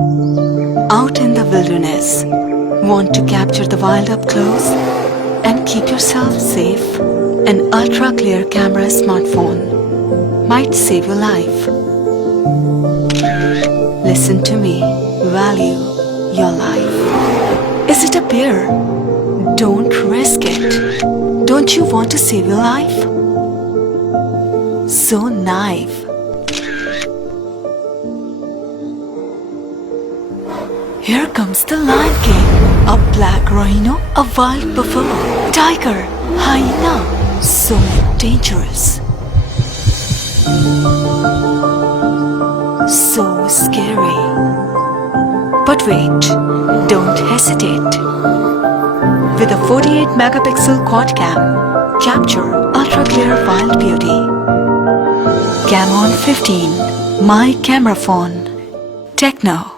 Out in the wilderness, want to capture the wild up close and keep yourself safe? An ultra-clear camera smartphone might save your life. Listen to me, value your life. Is it a bear? Don't risk it. Don't you want to save your life? So knife. Here comes the Lion King. A black rhino, a wild buffalo, tiger, hyena. So dangerous. So scary. But wait, don't hesitate. With a 48 megapixel quad cam, capture ultra clear wild beauty. Camon 15, my camera phone. Tecno.